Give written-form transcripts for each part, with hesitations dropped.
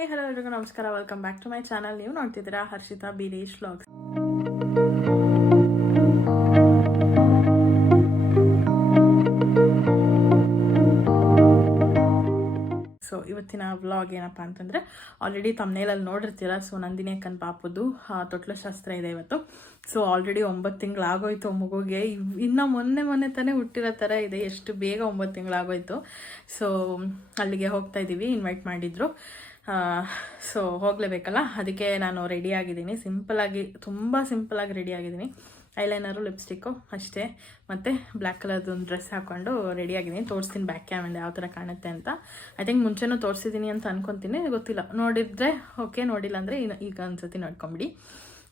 Hi hello ಎಲ್ರಿಗೂ ನಮಸ್ಕಾರ, welcome back to my channel. ನೀವು ನೋಡ್ತಿದ್ದೀರಾ ಹರ್ಷಿತಾ ಬೀರೇಶ್ ವ್ಲಾಗ್ಸ್. ಸೊ ಇವತ್ತಿನ ವ್ಲಾಗ್ ಏನಪ್ಪ ಅಂತಂದರೆ, ಆಲ್ರೆಡಿ ತಮ್ಮನೇಲಲ್ಲಿ ನೋಡಿರ್ತೀರ. ಸೊ ನಂದಿನಿ ಅಕ್ಕನ ಪಾಪದ್ದು ತೊಟ್ಲ ಶಾಸ್ತ್ರ ಇದೆ ಇವತ್ತು. ಸೊ ಆಲ್ರೆಡಿ 9 ತಿಂಗಳಾಗೋಯ್ತು ಮಗುಗೆ. ಇನ್ನು ಮೊನ್ನೆ ತಾನೇ ಹುಟ್ಟಿರೋ ಥರ ಇದೆ, ಎಷ್ಟು ಬೇಗ 9 ತಿಂಗಳಾಗೋಯ್ತು. ಸೊ ಅಲ್ಲಿಗೆ ಹೋಗ್ತಾ ಇದ್ದೀವಿ, ಇನ್ವೈಟ್ ಮಾಡಿದ್ರು. ಸೊ ಹೋಗಲೇಬೇಕಲ್ಲ, ಅದಕ್ಕೆ ನಾನು ರೆಡಿ ಆಗಿದ್ದೀನಿ. ತುಂಬ ಸಿಂಪಲಾಗಿ ರೆಡಿ ಆಗಿದ್ದೀನಿ. ಐಲೈನರು, ಲಿಪ್ಸ್ಟಿಕ್ಕು ಅಷ್ಟೇ, ಮತ್ತು ಬ್ಲ್ಯಾಕ್ ಕಲರ್ದು ಒಂದು ಡ್ರೆಸ್ ಹಾಕ್ಕೊಂಡು ರೆಡಿ ಆಗಿದ್ದೀನಿ. ತೋರಿಸ್ತೀನಿ ಬ್ಯಾಕ್ ಕ್ಯಾಮಿಂದ ಯಾವ ಥರ ಕಾಣುತ್ತೆ ಅಂತ. ಐ ಥಿಂಕ್ ಮುಂಚೆನೂ ತೋರಿಸಿದ್ದೀನಿ ಅಂತ ಅನ್ಕೊತೀನಿ, ಗೊತ್ತಿಲ್ಲ. ನೋಡಿದರೆ ಓಕೆ, ನೋಡಿಲ್ಲ ಅಂದರೆ ಈಗ ಒಂದ್ಸತಿ ನೋಡ್ಕೊಂಬಿಡಿ.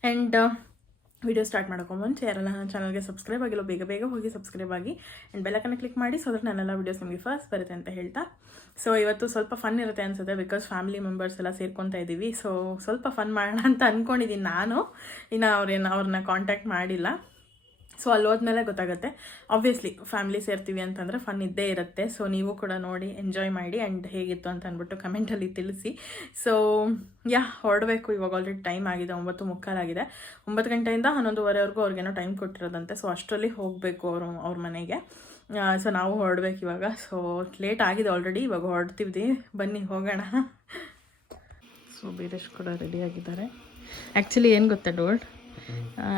ಆ್ಯಂಡ್ ವಿಡಿಯೋ ಸ್ಟಾರ್ಟ್ ಮಾಡ್ಕೊಂಡು ಮುಂಚೆ ಯಾರೆಲ್ಲ ನನ್ನ ಚಾನಲ್ಗೆ ಸಬ್ಸ್ಕ್ರೈಬ್ ಆಗಿಲ್ಲ, ಬೇಗ ಹೋಗಿ ಸಬ್ಸ್ಕ್ರೈಬ್ ಆಗಿ ಆ್ಯಂಡ್ ಬೆಲ್ಲಕ್ಕನ್ನು ಕ್ಲಿಕ್ ಮಾಡಿ, ಸೊ ಅದ್ರ ನನ್ನೆಲ್ಲ ವೀಡಿಯೋಸ್ ನಿಮಗೆ ಫಸ್ಟ್ ಬರುತ್ತೆ ಅಂತ ಹೇಳ್ತಾ. ಸೊ ಇವತ್ತು ಸ್ವಲ್ಪ ಫನ್ ಇರುತ್ತೆ ಅನ್ಸುತ್ತೆ, ಬಿಕಾಸ್ ಫ್ಯಾಮಿಲಿ ಮೆಂಬರ್ಸ್ ಎಲ್ಲ ಸೇರ್ಕೊತಾ ಇದ್ದೀವಿ. ಸೊ ಸ್ವಲ್ಪ ಫನ್ ಮಾಡೋಣ ಅಂತ ಅಂದ್ಕೊಂಡಿದ್ದೀನಿ ನಾನು. ಇನ್ನು ಅವ್ರನ್ನ ಕಾಂಟ್ಯಾಕ್ಟ್ ಮಾಡಿಲ್ಲ. ಸೊ ಅಲ್ಲಿ ಹೋದ್ಮೇಲೆ ಗೊತ್ತಾಗುತ್ತೆ. ಆಬ್ವಿಯಸ್ಲಿ ಫ್ಯಾಮಿಲಿ ಸೇರ್ತೀವಿ ಅಂತಂದರೆ ಫನ್ ಇದ್ದೇ ಇರುತ್ತೆ. ಸೊ ನೀವು ಕೂಡ ನೋಡಿ ಎಂಜಾಯ್ ಮಾಡಿ ಆ್ಯಂಡ್ ಹೇಗಿತ್ತು ಅಂತ ಅಂದ್ಬಿಟ್ಟು ಕಮೆಂಟಲ್ಲಿ ತಿಳಿಸಿ. ಸೊ ಹೊರಡಬೇಕು. ಇವಾಗ ಆಲ್ರೆಡಿ ಟೈಮ್ ಆಗಿದೆ, 9:45 ಆಗಿದೆ. 9 ಗಂಟೆಯಿಂದ 11:15ವರೆಗೂ ಅವ್ರಿಗೇನೋ ಟೈಮ್ ಕೊಟ್ಟಿರೋದಂತೆ. ಸೊ ಅಷ್ಟರಲ್ಲಿ ಹೋಗಬೇಕು ಅವ್ರ ಮನೆಗೆ. ಸೊ ನಾವು ಹೊರಡ್ಬೇಕು ಇವಾಗ. ಸೊ ಲೇಟ್ ಆಗಿದೆ ಆಲ್ರೆಡಿ, ಇವಾಗ ಹೊರಡ್ತಿದ್ವಿ. ಬನ್ನಿ ಹೋಗೋಣ. ಸೊ ಬೀರೇಶ್ ಕೂಡ ರೆಡಿಯಾಗಿದ್ದಾರೆ. ಆ್ಯಕ್ಚುಲಿ ಏನು ಗೊತ್ತಾ ಡೋಲ್ಡ್,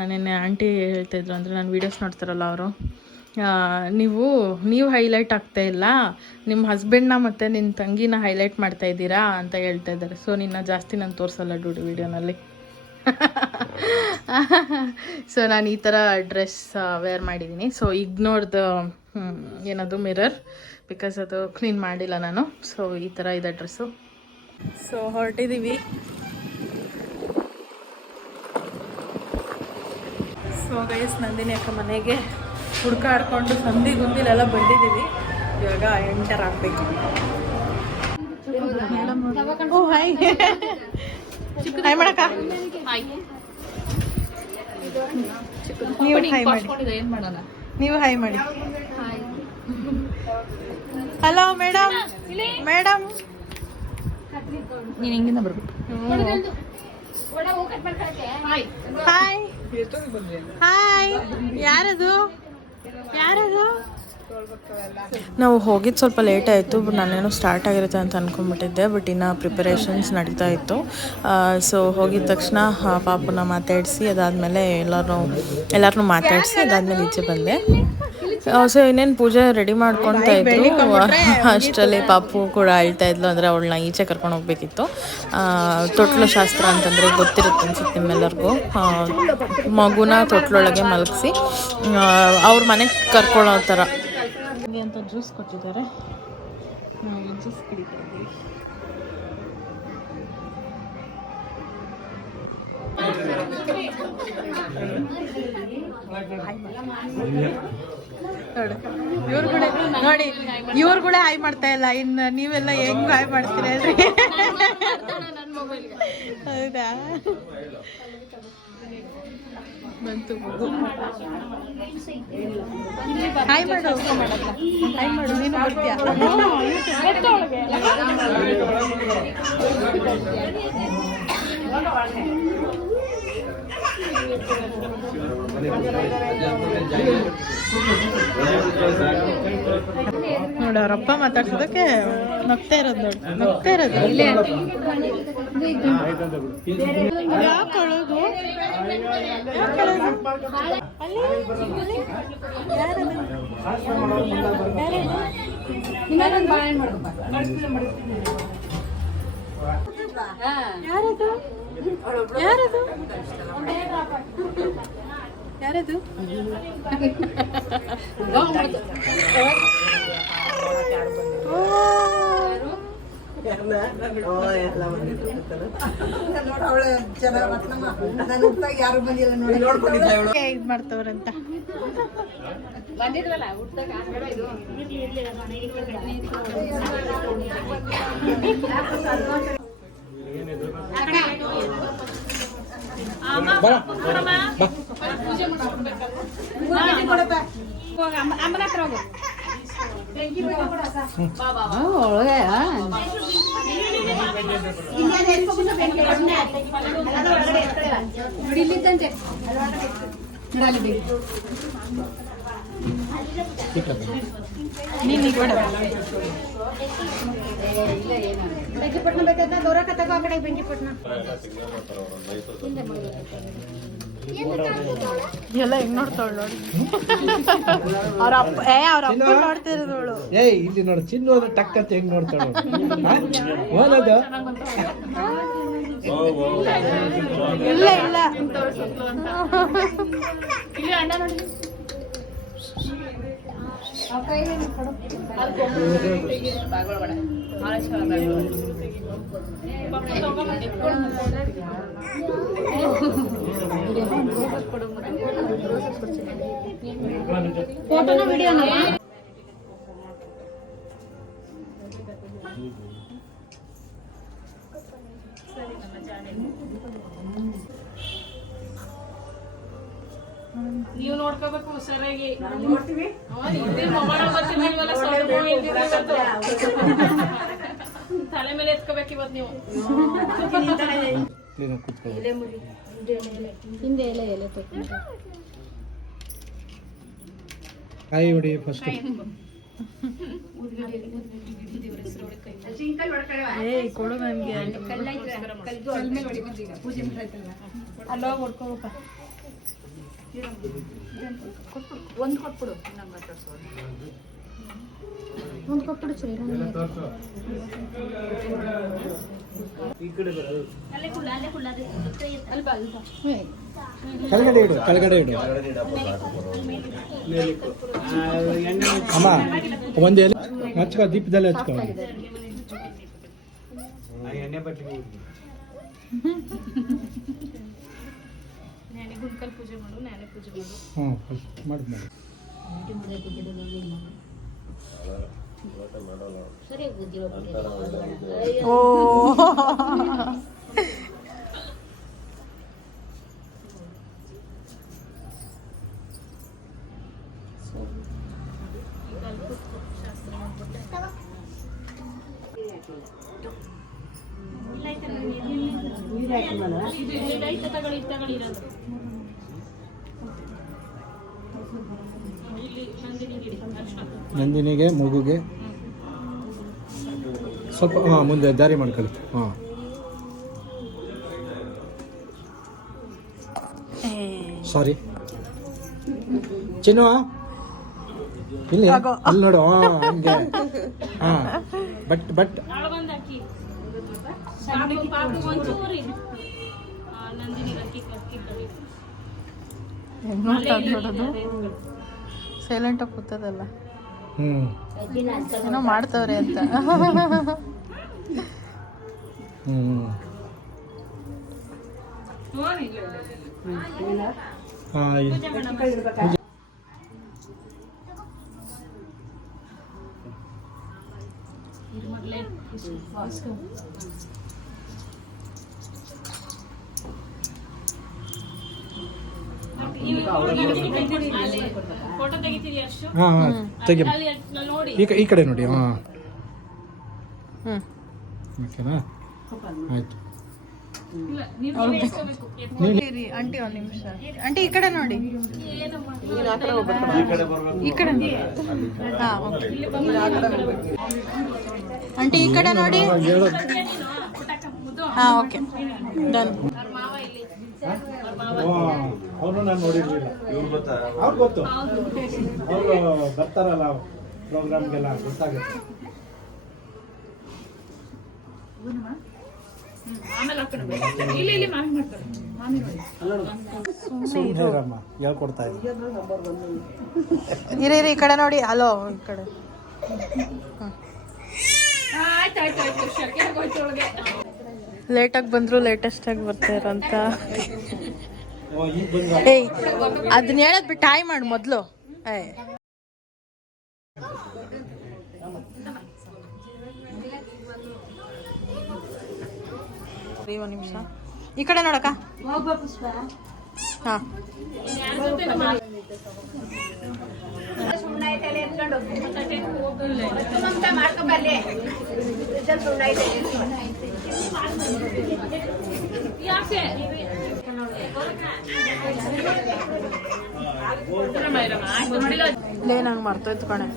ನಿನ್ನೆ ಆಂಟಿ ಹೇಳ್ತಾಯಿದ್ರು, ಅಂದರೆ ನಾನು ವೀಡಿಯೋಸ್ ನೋಡ್ತಾರಲ್ಲ ಅವರು, ನೀವು ಹೈಲೈಟ್ ಆಗ್ತಾ ಇಲ್ಲ, ನಿಮ್ಮ ಹಸ್ಬೆಂಡ್ನ ಮತ್ತು ನಿನ್ನ ತಂಗಿನ ಹೈಲೈಟ್ ಮಾಡ್ತಾ ಇದ್ದೀರಾ ಅಂತ ಹೇಳ್ತಾ ಇದ್ದಾರೆ. ಸೊ ನಿನ್ನ ಜಾಸ್ತಿ ನಾನು ತೋರಿಸಲ್ಲ ವಿಡಿಯೋನಲ್ಲಿ. ಸೊ ನಾನು ಈ ಥರ ಡ್ರೆಸ್ ವೇರ್ ಮಾಡಿದ್ದೀನಿ. ಸೊ ಇಗ್ನೋರ್ದು ಏನದು ಮಿರರ್, ಬಿಕಾಸ್ ಅದು ಕ್ಲೀನ್ ಮಾಡಿಲ್ಲ ನಾನು. ಸೊ ಈ ಥರ ಇದೆ ಡ್ರೆಸ್ಸು. ಸೊ ಹೊರಟಿದ್ದೀವಿ. ಸೊ ಗೈಸ್, ನಂದಿನಿ ಅಕ್ಕ ಮನೆಗೆ ಹುಡ್ಕಾಡ್ಕೊಂಡು ಸಂಧಿ ಗುಂದಿಲೆಲ್ಲ ಬಂದಿದ್ದೀವಿ. ಇವಾಗ ಎಂಟರ್ ಆಗಬೇಕು. ಓ ಹಾಯ್ ಹಾಯ್ ಮಾಡಕ್ಕ. ನೀವು ಹಾಯ್ ಮಾಡಿ, ನೀವು ಹಾಯ್ ಮಾಡಿ. ಹಲೋ ಮೇಡಮ್, ಮೇಡಮ್ ನೀನು ಹಿಂಗಿಂದ ಬರ್ಬೇಕು. Hi hi. ಯಾರದು? ನಾವು ಹೋಗಿದ್ದು ಸ್ವಲ್ಪ ಲೇಟ್ ಆಯಿತು. ನಾನೇನೋ ಸ್ಟಾರ್ಟ್ ಆಗಿರುತ್ತೆ ಅಂತ ಅಂದ್ಕೊಂಡ್ಬಿಟ್ಟಿದ್ದೆ, ಬಟ್ ಇನ್ನು ಪ್ರಿಪರೇಷನ್ಸ್ ನಡೀತಾ ಇತ್ತು. ಸೊ ಹೋಗಿದ ತಕ್ಷಣ ಪಾಪನ ಮಾತಾಡಿಸಿ, ಅದಾದಮೇಲೆ ಎಲ್ಲರನ್ನೂ ಮಾತಾಡಿಸಿ ಅದಾದಮೇಲೆ ಈಚೆ ಬಂದೆ. ಸೊ ಇನ್ನೇನು ಪೂಜೆ ರೆಡಿ ಮಾಡ್ಕೊತಾ ಇದ್ರು. ಅಷ್ಟರಲ್ಲಿ ಪಾಪು ಕೂಡ ಅಳ್ತಾ ಇದ್ಲು, ಅಂದರೆ ಅವಳನ್ನ ಈಚೆ ಕರ್ಕೊಂಡು ಹೋಗ್ಬೇಕಿತ್ತು. ತೊಟ್ಲು ಶಾಸ್ತ್ರ ಅಂತಂದರೆ ಗೊತ್ತಿರುತ್ತೆ ಅನ್ಸುತ್ತೆ ನಿಮ್ಮೆಲ್ಲರಿಗೂ. ಮಗುನ ತೊಟ್ಲೊಳಗೆ ಮಲಗಿಸಿ ಅವ್ರ ಮನೆಗೆ ಕರ್ಕೊಳ್ಳೋ ಥರ ಅಂತ ಜ್ಯೂಸ್ ಕೊಟ್ಟಿದ್ದಾರೆ. ನಾವು ಜ್ಯೂಸ್ ಕುಡಿತಾ ಇದ್ದೀವಿ. ನೋಡಿ ಇವ್ರುಗಳೇ ಹಾಯ್ ಮಾಡ್ತಾ ಇಲ್ಲ, ಇನ್ನು ನೀವೆಲ್ಲ ಹೆಂಗ್ ಹಾಯ್ ಮಾಡ್ತೀರ ಹೇಳ್ರಿ. ಹೌದಾ, ಬಂತು ಮಗು. ಹಾಯ್ ಮಾಡು, ಹಾಯ್ ಮಾಡು. ನೀನು ಬರ್ತೀಯಾ? ನೋಡು, ಅವರಪ್ಪ ಮಾತಾಡ್ಸೋದಕ್ಕೆ ನಗ್ತಾ ಇರೋದು. ಇಲ್ಲೇ ಯಾಕಳೋದು? ಯಾರದು? ಇದು ಮಾಡ್ತವ್ರಂತ. ಅಮ್ಮನ ಹತ್ರ ಹೋಗು. ಒಳಗೆ ಬೆಂಕಿಪಟ್ಟಣ ಬೇಕಾದ ದೂರಕ ತಗೋ ಆ ಕಡೆ ಬೆಂಕಿಪಟ್ಟಣ ಎಲ್ಲ ಹೆಂಗ್ ನೋಡ್ತಾವಳು ನೋಡಿ ಅವ್ರ ಅಪ್ಪ ನೋಡ್ತಿರೋಳು. ಇಲ್ಲಿ ನೋಡು ಚಿನ್ನು ಅಂದ್ರೆ ಟಕ್ ಅಂತ ಹೆಂಗ್ ನೋಡ್ತಾಳು ಓದೋದು ಇಲ್ಲ ಇಲ್ಲ ಫೋಟೋನ ವಿಡಿಯೋನ ನೀವು ನೋಡ್ಕೋಬೇಕು ಹುಷಾರಾಗಿ. ತಲೆ ಮೇಲೆ ಎತ್ಕೋಬೇಕು ಇವತ್ತು ನೀವು. ಹಿಂದೆ ಎಲೆ ತೊಗೊಂಡು ಕಾಯಿ ಹೊಡಿ ಫಸ್ಟ್. ಕೊಡು ನನಗೆ ಅಲ್ಲೋ ಹೊಡ್ಕೋಬೇಕ. ಒಂದು ಕೊಟ್ಬಿಡು. ಒಂದು ಕೊಟ್ಬಿಡು ಸರಿ. ಕೆಳಗಡೆ ಇಡು ಕೆಳಗಡೆ ಇಡು ಅಮ್ಮ. ಒಂದು ಎಲೆ ಹಚ್ಕೋ, ದೀಪದಲ್ಲಿ ಹಚ್ಕೋ. ಗುಂಡ್ಕಲ್ ಪೂಜೆ ಮಾಡು, ನಾನೇ ಪೂಜೆ ಮಾಡು. ಹ್ಞೂ ಮಾಡಿ ಮಾಡಿ. ಓ ತಗೊಳ್ಳಿರೋದು ಇಲ್ಲಿ ನಂದಿನಿಗೆ ನಂದಿನಿಗೆ ಮಗುಗೆ ಸ್ವಲ್ಪ ಮುಂದೆ ದಾರಿ ಮಾಡ್ಕೊಳ್ಳಿ. ಹಾಂ ಸಾರಿ ಚಿನ್ನು ಇಲ್ಲಿ ಅಲ್ಲಿ ನೋಡು. ಹಂಗೆ ಹಾಂ ಬಟ್ ಒಂದು ಅಕ್ಕಿ ಪಾಪು ಒಂಚೂರಿ ನಂದಿನಿಗೆ ಅಕ್ಕಿ ಕಳಿ. ಹೆಂಗ್ ನೋಡೋದು ಸೈಲೆಂಟ್ ಆಗಿ ಕೂತದಲ್ಲ. ಏನೋ ಮಾಡ್ತವ್ರೆ ಅಂತ. ಫೋಟೋ ತೆಗಿತೀರಿ ಅಷ್ಟು ತೆಗಿ. ನೋಡಿ ಈ ಕಡೆ ನೋಡಿ. ಹಾಂ ಹ್ಞೂ ಓಕೆನಾ, ಆಯ್ತು. ಆಂಟಿ ಒಂದು ನಿಮಿಷ. ಆಂಟಿ ಈ ಕಡೆ ನೋಡಿ. ಈ ಕಡೆ ಹಾಂ ಓಕೆ. ಆಂಟಿ ಈ ಕಡೆ ನೋಡಿ. ಹಾಂ ಓಕೆ ಡನ್. ಅವನು ನಾನು ನೋಡಿರ್ಲಿಲ್ಲ. ಅವ್ರು ಗೊತ್ತು, ಅವರು ಬರ್ತಾರಲ್ಲ ಪ್ರೋಗ್ರಾಮ್ಗೆಲ್ಲ ಗೊತ್ತಾಗುತ್ತೆ. ಸುಮ್ಮನೆ ಹೇಳ್ಕೊಡ್ತಾ ಇರಿ ಈ ಕಡೆ ನೋಡಿ. ಹಲೋ ಈ ಕಡೆ. ಲೇಟಾಗಿ ಬಂದ್ರು ಲೇಟೆಸ್ಟ್ ಆಗಿ ಬರ್ತಾರಂತ. ಏಯ್ ಅದನ್ನ ಹೇಳದ್ ಬಿಟ್ಟು ಹಾಯ್ ಮಾಡಿ ಮೊದಲು. ಒಂದು ನಿಮಿಷ ಈ ಕಡೆ ನೋಡಕ್ಕ. ಹಾಂ ಸುಣ್ಣ ಐತೆ ಅಲ್ಲಿ ಎತ್ಕೊಂಡು ಮಮತಾ ಮಾಡ್ಕೊಂಬಲ್ಲಿ ಇದ್ರಲ್ಲಿ ಸುಣ್ಣ ಐತೆ ಯಾಕೆ ಲೇ ನಂಗೆ ಮರ್ತೋಯ್ತು ಕಣೆ.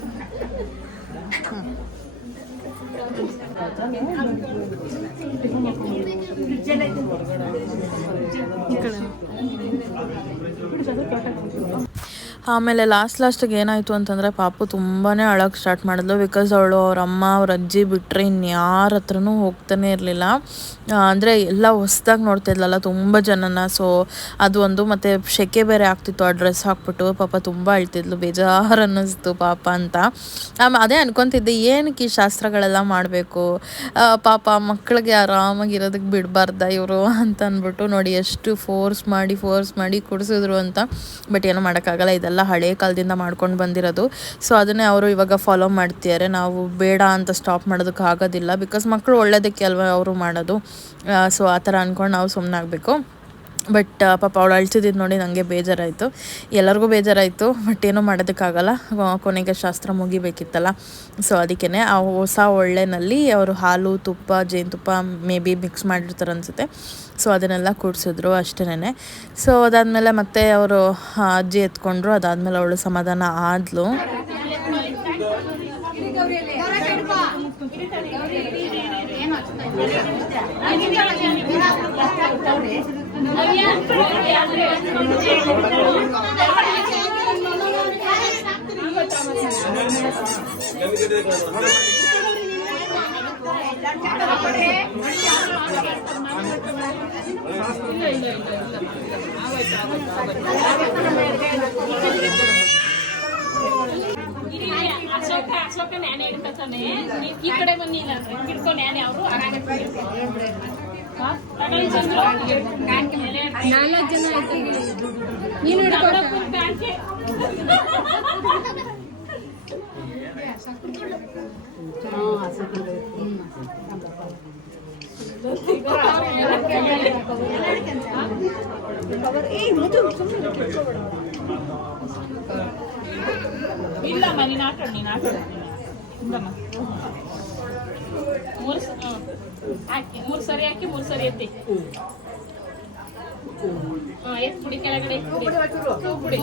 ಆಮೇಲೆ ಲಾಸ್ಟಿಗೆ ಏನಾಯಿತು ಅಂತಂದರೆ ಪಾಪು ತುಂಬಾ ಅಳಕ್ಕೆ ಸ್ಟಾರ್ಟ್ ಮಾಡಿದ್ಲು. ಬಿಕಾಸ್ ಅವಳು ಅವ್ರ ಅಮ್ಮ ಅವ್ರ ಅಜ್ಜಿ ಬಿಟ್ಟರೆ ಇನ್ಯಾರ ಹತ್ರನೂ ಹೋಗ್ತಾನೆ ಇರಲಿಲ್ಲ. ಅಂದರೆ ಎಲ್ಲ ಹೊಸ್ದಾಗಿ ನೋಡ್ತಿದ್ಲಲ್ಲ ತುಂಬ ಜನನ. ಸೊ ಅದು ಒಂದು, ಮತ್ತು ಸೆಕೆ ಬೇರೆ ಆಗ್ತಿತ್ತು ಆ ಡ್ರೆಸ್ ಹಾಕ್ಬಿಟ್ಟು. ಪಾಪ ತುಂಬ ಅಳ್ತಿದ್ಲು, ಬೇಜಾರು ಅನ್ನಿಸ್ತು ಪಾಪ ಅಂತ. ಅದೇ ಅನ್ಕೊತಿದ್ದೆ ಏನಕ್ಕೆ ಈ ಶಾಸ್ತ್ರಗಳೆಲ್ಲ ಮಾಡಬೇಕು, ಪಾಪ ಮಕ್ಕಳಿಗೆ ಆರಾಮಾಗಿರೋದಕ್ಕೆ ಬಿಡಬಾರ್ದ ಇವರು ಅಂತ ಅಂದ್ಬಿಟ್ಟು. ನೋಡಿ ಎಷ್ಟು ಫೋರ್ಸ್ ಮಾಡಿ ಕುಡಿಸಿದ್ರು ಅಂತ. ಬಟ್ ಏನೂ ಮಾಡೋಕ್ಕಾಗಲ್ಲ, ಇದೆಲ್ಲ ಹಳೆ ಕಾಲದಿಂದ ಮಾಡ್ಕೊಂಡು ಬಂದಿರೋದು. ಸೊ ಅದನ್ನೇ ಅವರು ಇವಾಗ ಫಾಲೋ ಮಾಡ್ತಿದ್ದಾರೆ. ನಾವು ಬೇಡ ಅಂತ ಸ್ಟಾಪ್ ಮಾಡೋದಕ್ಕೆ ಆಗೋದಿಲ್ಲ. ಬಿಕಾಸ್ ಮಕ್ಕಳು ಒಳ್ಳೇದಕ್ಕೆ ಅಲ್ವಾ ಅವರು ಮಾಡೋದು. ಸೊ ಆ ಥರ ಅಂದ್ಕೊಂಡು ನಾವು ಸುಮ್ಮನಾಗಬೇಕು. ಬಟ್ ಪಾಪ ಅವಳು ಅಳ್ತಿದ್ದು ನೋಡಿ ನನಗೆ ಬೇಜಾರಾಯಿತು, ಎಲ್ಲರಿಗೂ ಬೇಜಾರಾಯಿತು. ಬಟ್ ಏನೂ ಮಾಡೋದಕ್ಕಾಗಲ್ಲ, ಕೊನೆಗೆ ಶಾಸ್ತ್ರ ಮುಗಿಬೇಕಿತ್ತಲ್ಲ. ಸೊ ಅದಕ್ಕೇ ಆ ಹೊಸ ಒಳ್ಳೆನಲ್ಲಿ ಅವರು ಹಾಲು ತುಪ್ಪ ಜೇನುತುಪ್ಪ ಮೇ ಬಿ ಮಿಕ್ಸ್ ಮಾಡಿರ್ತಾರೆ ಅನಿಸುತ್ತೆ. ಸೊ ಅದನ್ನೆಲ್ಲ ಕೂಡಿಸಿದ್ರು ಅಷ್ಟೇ. ಸೊ ಅದಾದಮೇಲೆ ಮತ್ತೆ ಅವರು ಅಜ್ಜಿ ಎತ್ಕೊಂಡ್ರು. ಅದಾದಮೇಲೆ ಅವಳು ಸಮಾಧಾನ ಆದ್ಲು. ಅಶೋಕ ನ್ಯಾನೆ ಹಿಡ್ಕೊತಾನೆ, ಈ ಕಡೆ ಬನ್ನಿ ಹಿಡ್ಕೊ ನ್ಯಾನೆ. ಅವರು 4 ಜನ ಆಯ್ತು. ನೀನು ಇಲ್ಲಮ್ಮ, ನೀನು ಆಟಾಡು. 3 ಸರಿ ಹಾಕಿ 3 ಸರಿ ಎತ್ತಿ. ಎತ್ಬಿಡಿ ಕೆಳಗಡೆ, ಎತ್ಬಿಡಿ.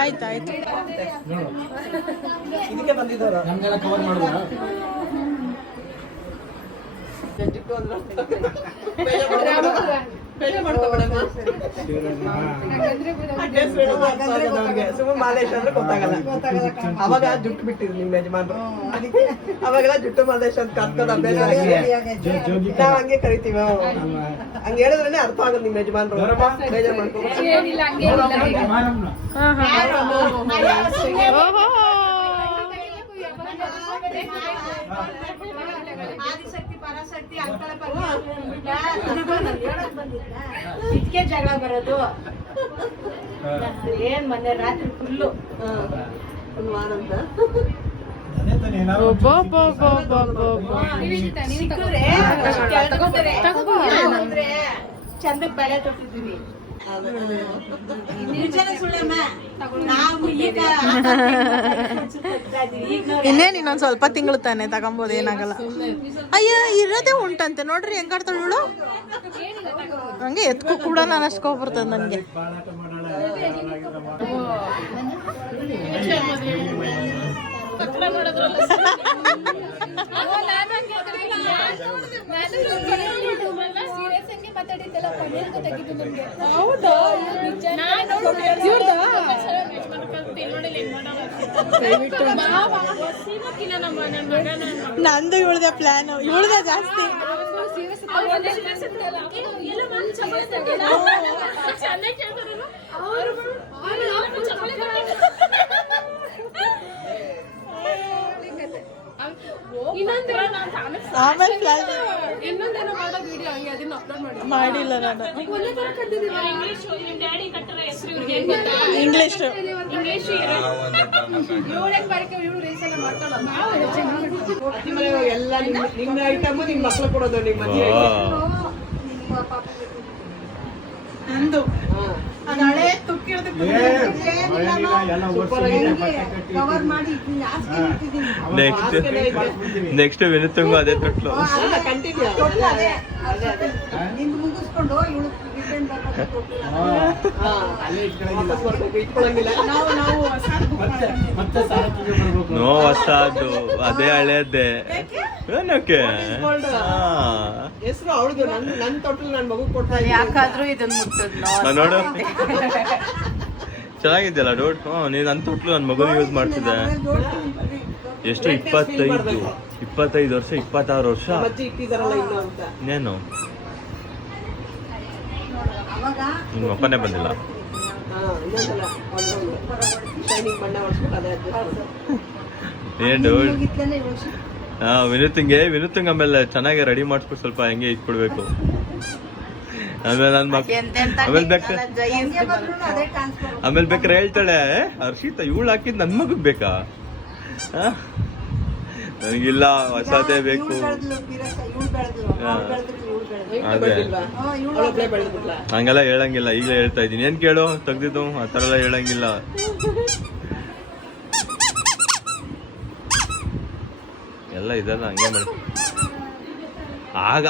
ಆಯ್ತಾಯ್ತು. ಇದಕ್ಕೆ ಬಂದಿದ್ದವರು ನಮ್ಗೆಲ್ಲ ಕವರ್ ಮಾಡುವ ಸುಮ್ಮನೆ ಮಾಲೇಶ್ ಅಂದ್ರೆ ಗೊತ್ತಾಗಲ್ಲ. ಅವಾಗ ಜುಟ್ಟು ಬಿಟ್ಟಿದ್ರು ನಿಮ್ಮ ಯಜಮಾನ್ರು, ಅವಾಗೆಲ್ಲ ಜುಟ್ಟು ಮಾಲೇಶ್ ಅಂತ ಕರ್ಕೋದು ಅಭ್ಯಾಸ ನಾವ್ ಹಂಗೆ ಕರಿತೀವಿ. ಹಂಗ ಹೇಳಿದ್ರೇನೆ ಅರ್ಥ ಆಗೋದು ನಿಮ್ಮ ಯಜಮಾನ್ರು. ಬೇಜಾರ್ ಮಾಡ್ಕೊಂಡು ಆದಿಶಕ್ತಿ ಪರಾಶಕ್ತಿ ಅಂಕಳ ಇದಕ್ಕೆ ಜಗಳ ಬರೋದು. ಏನ್ ಮೊನ್ನೆ ರಾತ್ರಿ ಫುಲ್ಲು ಒಂದು ವಾರ ಅಂತ ಚಂದಕ್ಕೆ ಬೆಳೆ ತೊಟ್ಟಿದ್ದೀನಿ. ಇನ್ನೇನು ಇನ್ನೊಂದು ಸ್ವಲ್ಪ ತಿಂಗಳು ತಾನೆ ತಗೊಂಬೋದು, ಏನಾಗಲ್ಲ. ಅಯ್ಯ ಇರೋದೇ ಉಂಟಂತೆ ನೋಡ್ರಿ ಹೆಂಗಾಡ್ತಾಳು ಇವಳು. ಹಂಗೆ ಎತ್ಕೊ ಕೂಡ ನಾನು ಅಷ್ಟ್ಕೊಬರ್ತದೆ ನನಗೆ. ನಂದು ಇವಳ್ದೆ ಪ್ಲಾನ್, ಇವಳ್ದೆ ಜಾಸ್ತಿ. ಆಮೇಲೆ ಪ್ಲಾನ್ ಮಾಡಿಲ್ಲ ನಾನು. ಇಂಗ್ಲಿಷ್ ಎಲ್ಲ ನಿಮ್ಮ ಐಟಮ್ ನಿಮ್ ಮಕ್ಳು ಕೊಡೋದು, ನಿಮ್ಮ ನಂದು ಅದು ಹಳೆ ತುಕ್ಕಿರೋದು ನೆಕ್ಸ್ಟ್ ವಿನುತಂಗು ಅದೇ ತೊಟ್ಲು. ನೋ ಹೊಸದು ಅದೇ ಹಳೇದೇ ಏನಕ್ಕೆ ಹೆಸರು ಅವಳದು. ನನ್ನ ತೊಟ್ಲು ನನ್ನ ಮಗು ಕೊಡ್ತಾ ಯಾಕಾದ್ರೂ ಇದನ್ನ ಮುಟ್ಟದ್ ನೋಡು ಚೆನ್ನಾಗಿದ್ಯಲ್ಲ ಡೋಟ್. ನೀನ್ ನನ್ನ ತೊಟ್ಲು ನನ್ನ ಮಗನ ಯೂಸ್ ಮಾಡ್ತಿದ್ದೆ. ಎಷ್ಟು 25 ವರ್ಷ 26 ವರ್ಷ ಇನ್ನೇನು ನಿಮ್ಮ ಅಪ್ಪನೇ ಬಂದಿಲ್ಲ. ಏನ್ ಡೌಟ್. ವಿನುತಂಗ್ ಆಮೇಲೆ ಚೆನ್ನಾಗಿ ರೆಡಿ ಮಾಡಿಸ್ಬಿಟ್ಟು ಸ್ವಲ್ಪ ಹೆಂಗೆ ಇಟ್ಕೊಡ್ಬೇಕು. ಆಮೇಲೆ ನನ್ನ ಆಮೇಲೆ ಬೇಕಾರೆ ಹೇಳ್ತಾಳೆ ಹರ್ಷಿತಾ ಇವಳು ಹಾಕಿದ್ ನನ್ ಮಗಗ್ ಬೇಕಾ, ನನಗಿಲ್ಲ ಹೊಸದೇ ಬೇಕು. ಅದೇ ಹಂಗೆಲ್ಲ ಹೇಳಂಗಿಲ್ಲ, ಈಗಲೇ ಹೇಳ್ತಾ ಇದ್ದೀನಿ. ಏನ್ ಕೇಳು ತೆಗ್ದಿದ್ದು ಆ ಥರ ಎಲ್ಲ ಹೇಳಂಗಿಲ್ಲ. ಎಲ್ಲ ಇದೆಲ್ಲ ಹಂಗೆ ಮಾಡಿ ಆಗ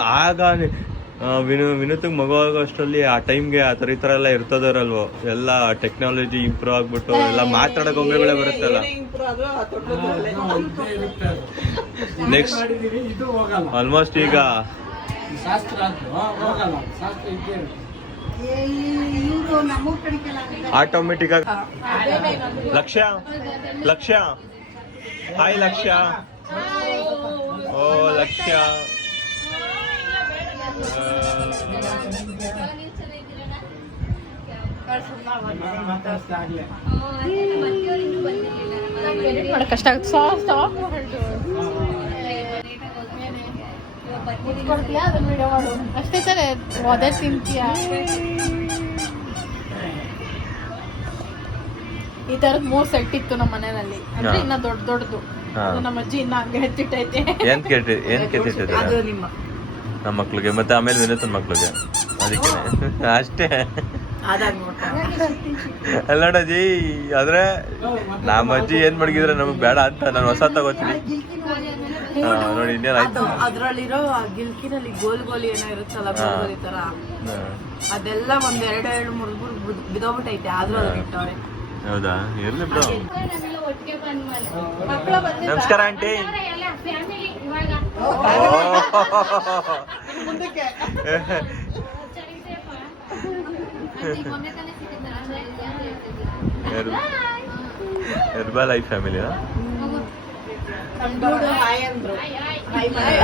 ವಿನುತಂಗ್ ಮಗು ಆಗೋ ಅಷ್ಟರಲ್ಲಿ ಆ ಟೈಮ್ಗೆ ಆ ಥರ ಈ ಥರ ಎಲ್ಲ ಇರ್ತದರಲ್ವೋ. ಎಲ್ಲ ಟೆಕ್ನಾಲಜಿ ಇಂಪ್ರೂವ್ ಆಗ್ಬಿಟ್ಟು ಎಲ್ಲ ಮಾತಾಡೋ ಗೊಂಬೆಗಳೇ ಬರುತ್ತಲ್ಲ. ನೆಕ್ಸ್ಟ್ ಆಲ್ಮೋಸ್ಟ್ ಈಗ ಆಟೋಮೆಟಿಕ್ ಆಗಿ ಲಕ್ಷ್ಯ ಹಾಯ್ ಲಕ್ಷ್ಯ. ಓ ಲಕ್ಷ್ಯ ಕಷ್ಟ ಆಗುತ್ತೆ. ಸಾಫ್ಟ್ ಅಷ್ಟೇ ತಾನೆ ಅದೇ ತಿಂತೀಯ. ಈ ತರದ್ 3 ಸೆಟ್ ಇತ್ತು ನಮ್ಮ ಮನೆಯಲ್ಲಿ. ಅಂದ್ರೆ ಇನ್ನ ದೊಡ್ಡದು. ನಮ್ಮ ಅಜ್ಜಿ ಇನ್ನ ಹಂಗೆ ಎತ್ತಿಟ್ಟೈತೆ. ಏನ್ ಕೆತ್ತಿಟ್ಟಿದ್ರೆ ಅದು ನಿಮ್ಮ ನಮ್ಮ ಮಕ್ಳಿಗೆ ಮತ್ತೆ ಆಮೇಲೆ ವಿನೋದನ್ ಮಕ್ಳಿಗೆ. ಅದಕ್ಕೆ ಅಷ್ಟೇ ಅಲ್ಲೋಡಜ್ಜಿ. ಆದ್ರೆ ನಮ್ಮ ಅಜ್ಜಿ ಏನ್ ಮಡಗಿದ್ರೆ ನಮಗ್ ಬೇಡ ಅಂತ ನಾನು ಹೊಸ ತಗೋತೀನಿ. ನೋಡಿ ಇನ್ನೇನ್ ಆಯ್ತು. ಅದ್ರಲ್ಲಿರೋ ಗಿಲ್ಕಿನಲ್ಲಿ ಗೋಲಿ ಏನೋ ಇರುತ್ತಲ್ಲ, ಗೋಲಿ ತರ, ಅದೆಲ್ಲ ಒಂದ್ 2-3 ಬಿದೋಗ್ಬಿಟ್ಟೈತೆ. ಆದ್ರೂ ಅದನ್ನ ಇಟ್ಟವ್ರೆ. ಹೌದಾ, ಇರ್ಲಿ ಬಿಡು. ನಮಸ್ಕಾರ ಆಂಟಿ. ಹೆರ್ಬಲೈಫ್ ಫ್ಯಾಮಿಲಿ.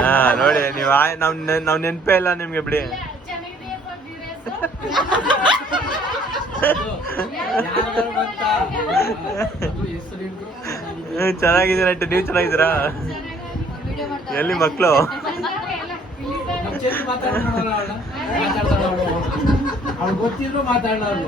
ಹಾ ನೋಡಿ ನೀವು ನಾವ್ ನೆನ್ಪೇ ಇಲ್ಲ ನಿಮ್ಗೆ ಬಿಡಿ. ಚೆನ್ನಾಗಿದ್ದೀರಾ ಆಂಟಿ, ನೀವು ಚೆನ್ನಾಗಿದ್ದೀರಾ? ಎಲ್ಲಿ ಮಕ್ಕಳು? ಗೊತ್ತಿದ್ರು ಮಾತಾಡೋರು.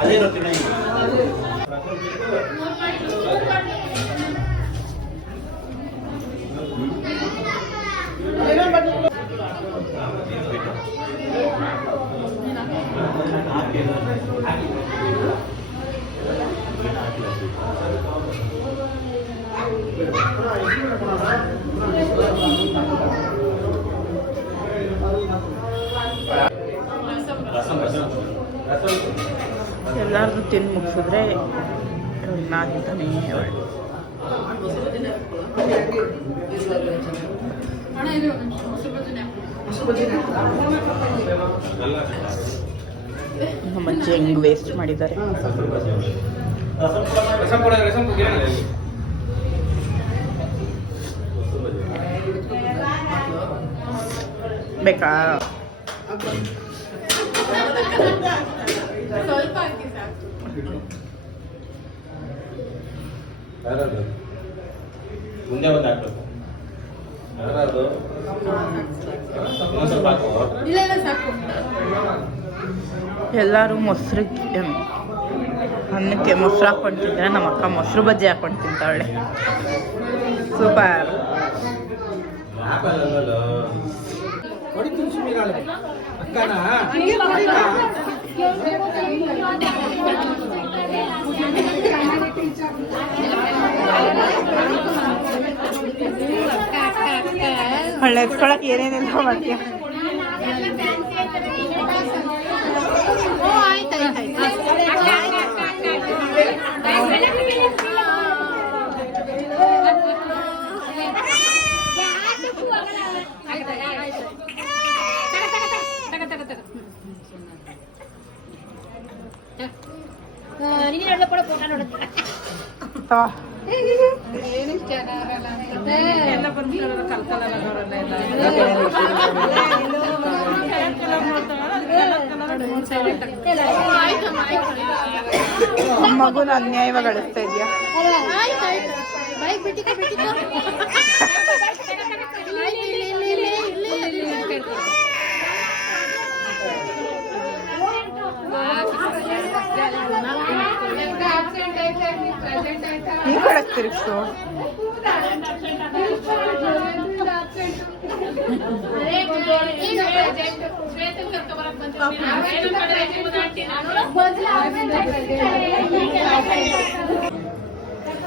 ಅದೇ ರೊಟ್ಟಿನ ಎಲ್ಲಾರು ತಿಂದು ಮುಗಿಸಿದ್ರೆ ನಾನು ತಿಂತಾನೆ ನಮ್ಮ ಅಜ್ಜಿ ಹೆಂಗ್ ವೇಸ್ಟ್ ಮಾಡಿದ್ದಾರೆ. ಬೇಕಾ? ಮುಂದೆ ಒಂದು ಹಾಕ್ಬೇಕು. ಯಾರಾದ್ರು ಸ್ವಲ್ಪ ಹಾಕು. ಎಲ್ಲರೂ ಮೊಸರು ಅನ್ನಕ್ಕೆ ಮೊಸರು ಹಾಕೊಂಡು ತಿಂದರೆ ನಮ್ಮ ಅಕ್ಕ ಮೊಸರು ಬಜ್ಜಿ ಹಾಕೊಂಡು ತಿಂತಾವಳೆ. ಸೂಪರ್. ಒಳ್ಳೆ ಎತ್ಕೊಳಕ್ಕೆ ಏನೇನೆಲ್ಲ ಮಾಡ್ತೀಯ? ಮಗುನ ಅನ್ಯಾಯವಾಗಿ ಅಳಿಸ್ತಾ ಇದೆಯಾ? ಈ ಕಡೆ ತಿರುಗಿಸು.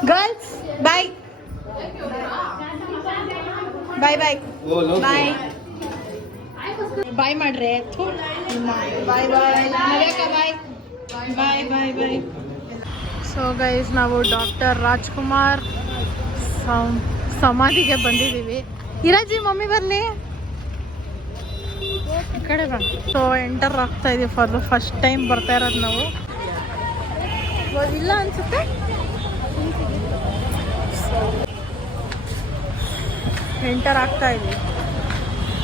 ಗರ್ಲ್ಸ್ ಬಾಯ್ ಬಾಯ್ ಬಾಯ್ ಬಾಯ್ ಬಾಯ್ ಮಾಡ್ರೆ. ಬಾಯ್ ಬಾಯ್ ಬಾಯ್ ಬಾಯ್ ಬಾಯ್. ಸೊ ಗೈಸ್, ನಾವು ಡಾಕ್ಟರ್ ರಾಜ್ಕುಮಾರ್ ಸಮಾಧಿಗೆ ಬಂದಿದ್ದೀವಿ. ಇರಾಜಿ ಮಮ್ಮಿ ಬರಲಿ ಈ ಕಡೆ ಬಾ. ಸೊ ಎಂಟರ್ ಆಗ್ತಾ ಇದೀವಿ. ಫಾರ್ ದ ಫಸ್ಟ್ ಟೈಮ್ ಬರ್ತಾ ಇರೋದು ನಾವು. ಇಲ್ಲ ಅನ್ಸುತ್ತೆ. ಎಂಟರ್ ಆಗ್ತಾ ಇದೀವಿ.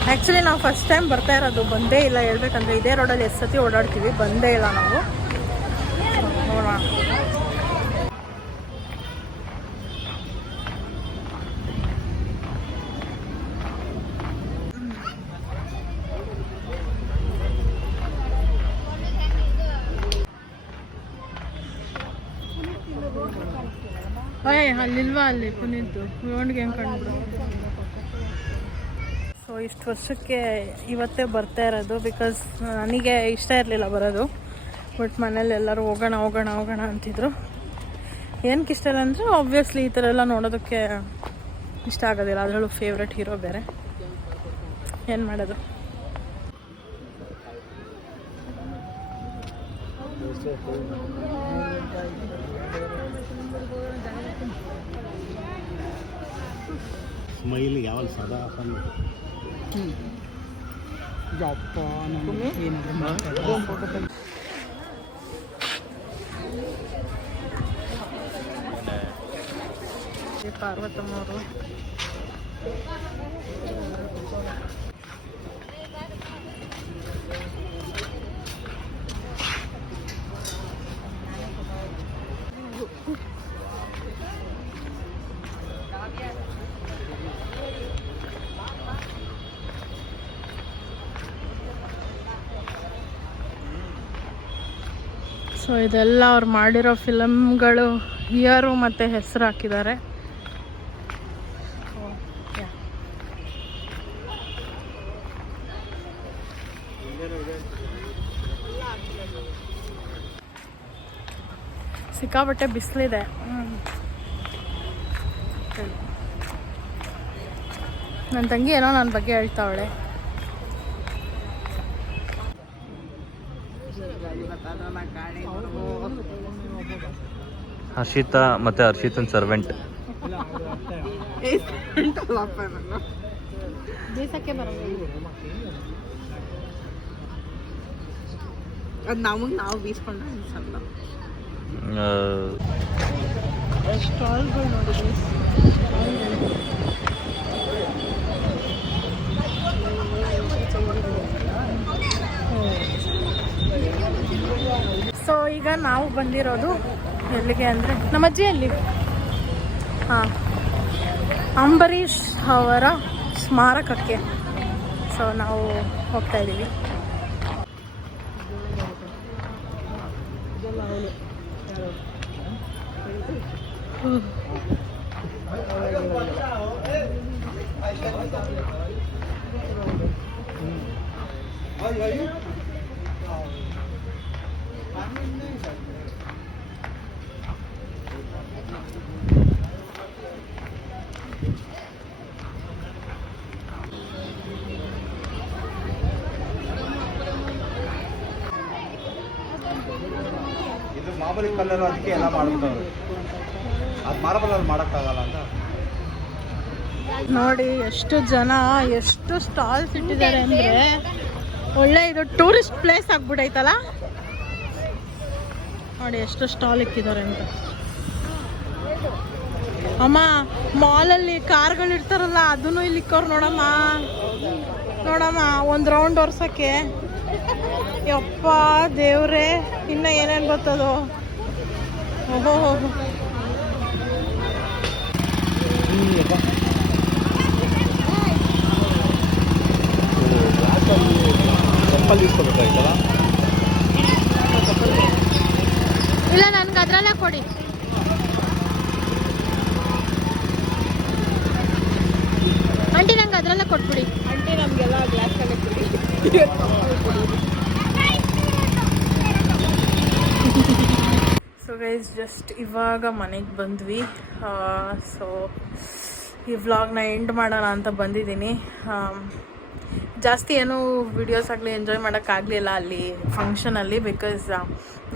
ಆ್ಯಕ್ಚುಲಿ ನಾವು ಫಸ್ಟ್ ಟೈಮ್ ಬರ್ತಾ ಇರೋದು. ಬಂದೇ ಇಲ್ಲ ಹೇಳ್ಬೇಕಂದ್ರೆ. ಇದೇ ರೋಡಲ್ಲಿ ಎಷ್ಟು ಸತಿ ಓಡಾಡ್ತೀವಿ, ಬಂದೇ ಇಲ್ಲ ನಾವು. ನೋಡೋಣ. ಅಲ್ಲಿಲ್ವಾ ಅಲ್ಲಿ ಪುನೀತ್ ರೋಡ್ಗೆ ಹೆಂಗೆ ಕಂಡು. ಸೊ ಇಷ್ಟು ವರ್ಷಕ್ಕೆ ಇವತ್ತೇ ಬರ್ತಾ ಇರೋದು. ಬಿಕಾಸ್ ನನಗೆ ಇಷ್ಟ ಇರಲಿಲ್ಲ ಬರೋದು. ಬಟ್ ಮನೇಲಿ ಎಲ್ಲರೂ ಹೋಗೋಣ ಹೋಗೋಣ ಹೋಗೋಣ ಅಂತಿದ್ರು. ಏನಕ್ಕೆ ಇಷ್ಟ ಇಲ್ಲ ಅಂದರೆ ಆಬ್ವಿಯಸ್ಲಿ ಈ ಥರ ಎಲ್ಲ ನೋಡೋದಕ್ಕೆ ಇಷ್ಟ ಆಗೋದಿಲ್ಲ. ಅದರಲ್ಲೂ ಫೇವ್ರೆಟ್ ಹೀರೋ ಬೇರೆ. ಏನು ಮಾಡೋದು. ಸ್ಮೈಲ್ ಯಾವಾಗ ಸದಾ ಪಾರ್ವತಮ್ಮವರು ಸೊ ಇದೆಲ್ಲ ಅವ್ರು ಮಾಡಿರೋ ಫಿಲಮ್ಗಳು ಇಯರು ಮತ್ತು ಹೆಸರು ಹಾಕಿದ್ದಾರೆ. ಸಿಕ್ಕಾಬಟ್ಟೆ ಬಿಸಿಲಿದೆ. ನನ್ನ ತಂಗಿ ಏನೋ ನನ್ನ ಬಗ್ಗೆ ಹೇಳ್ತಾವಳೆ. ಹರ್ಷಿತಾ ಮತ್ತೆ ಹರ್ಷಿತನ್ ಸರ್ವೆಂಟ್. ಅದು ನಮಗೆ ನಾವು ಬೀಸ್ಕೊಂಡ್ರೆ ಅನ್ಸಲ್ಲ. ಸ್ಟಾಲ್ಗಳು ನೋಡಿ. ಸೊ ಈಗ ನಾವು ಬಂದಿರೋದು ಎಲ್ಲಿಗೆ ಅಂದರೆ ನಮ್ಮ ಅಜ್ಜಿಯಲ್ಲಿ ಅಂಬರೀಷ್ ಅವರ ಸ್ಮಾರಕಕ್ಕೆ. ಸೊ ನಾವು ಹೋಗ್ತಾ ಇದ್ದೀವಿ. ಇದು ಮಾಮೂಲಿ ಕಲ್ಲರು, ಅದಕ್ಕೆ ಎಲ್ಲ ಮಾಡ್ಬಿಟ್ಟವ್ರು. ಅದು ಮಾರ್ಬಲ್ ಮಾಡೋಕ್ಕಾಗಲ್ಲ ಅಂತ ನೋಡಿ ಎಷ್ಟು ಜನ, ಎಷ್ಟು ಸ್ಟಾಲ್ಸ್ ಇಟ್ಟಿದ್ದಾರೆ ಅಂದರೆ ಒಳ್ಳೆ ಇದು ಟೂರಿಸ್ಟ್ ಪ್ಲೇಸ್ ಆಗ್ಬಿಟ್ಟೈತಲ್ಲ. ನೋಡಿ ಎಷ್ಟು ಸ್ಟಾಲ್ ಇಕ್ಕಿದ್ದಾರೆ ಅಂತ. ಅಮ್ಮ ಮಾಲಲ್ಲಿ ಕಾರ್ಗಳು ಇರ್ತಾರಲ್ಲ ಅದನ್ನು ಇಲ್ಲಿ ಇಕ್ಕವ್ರು ನೋಡಮ್ಮ. ನೋಡಮ್ಮ ಒಂದು ರೌಂಡ್ ಒರ್ಸಕ್ಕೆ. ಯಪ್ಪ ದೇವ್ರೆ, ಇನ್ನು ಏನೇನು ಬರ್ತದೋ. ಓಹೋ ಇಲ್ಲ, ನನ್ಗೆ ಅದ್ರಲ್ಲೇ ಕೊಡಿ. ಆಂಟಿ ನಂಗೆ ಅದ್ರಲ್ಲೇ ಕೊಟ್ಬಿಡಿ. ಆಂಟಿ ನಮಗೆಲ್ಲ ಗ್ಲಾಸಲ್ಲೇ ಕೊಡಿ. ಸೊ ಗೈಸ್ ಜಸ್ಟ್ ಇವಾಗ ಮನೆಗೆ ಬಂದ್ವಿ. ಸೊ ಈ ವ್ಲಾಗ್ನ ಎಂಡ್ ಮಾಡೋಣ ಅಂತ ಬಂದಿದ್ದೀನಿ. ಜಾಸ್ತಿ ಏನೂ ವಿಡಿಯೋಸ್ ಆಗಲಿ ಎಂಜಾಯ್ ಮಾಡೋಕ್ಕಾಗಲಿಲ್ಲ ಅಲ್ಲಿ ಫಂಕ್ಷನಲ್ಲಿ, ಬಿಕಾಸ್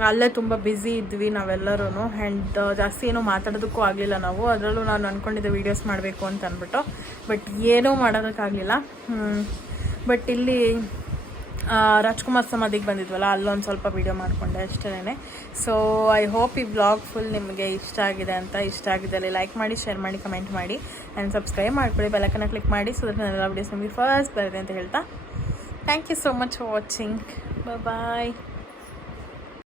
ಅಲ್ಲೇ ತುಂಬ ಬ್ಯುಸಿ ಇದ್ವಿ ನಾವೆಲ್ಲರೂ. ಆ್ಯಂಡ್ ಜಾಸ್ತಿ ಏನೂ ಮಾತಾಡೋದಕ್ಕೂ ಆಗಲಿಲ್ಲ ನಾವು. ಅದರಲ್ಲೂ ನಾನು ಅಂದ್ಕೊಂಡಿದ್ದೆ ವೀಡಿಯೋಸ್ ಮಾಡಬೇಕು ಅಂತ ಅಂದ್ಬಿಟ್ಟು, ಬಟ್ ಏನೂ ಮಾಡೋದಕ್ಕಾಗಲಿಲ್ಲ. ಬಟ್ ಇಲ್ಲಿ ರಾಜ್ಕುಮಾರ್ ಸಮಾಧಿಗೆ ಬಂದಿದ್ವಲ್ಲ, ಅಲ್ಲೊಂದು ಸ್ವಲ್ಪ ವೀಡಿಯೋ ಮಾಡಿಕೊಂಡೆ ಅಷ್ಟೇ. ಸೊ ಐ ಹೋಪ್ ಈ ವ್ಲಾಗ್ ಫುಲ್ ನಿಮಗೆ ಇಷ್ಟ ಆಗಿದೆ ಅಂತ. ಇಷ್ಟ ಆಗಿದ್ದಲ್ಲಿ ಲೈಕ್ ಮಾಡಿ, ಶೇರ್ ಮಾಡಿ, ಕಮೆಂಟ್ ಮಾಡಿ ಆ್ಯಂಡ್ ಸಬ್ಸ್ಕ್ರೈಬ್ ಮಾಡ್ಕೊಳ್ಳಿ. ಬೆಲ್ಲೈಕನ್ನ ಕ್ಲಿಕ್ ಮಾಡಿ, ಸೊ ದಟ್ ನನ್ನೆಲ್ಲ ವೀಡಿಯೋಸ್ ನಿಮಗೆ ಫಸ್ಟ್ ಬರುತ್ತೆ ಅಂತ ಹೇಳ್ತಾ thank you so much for watching. Bye.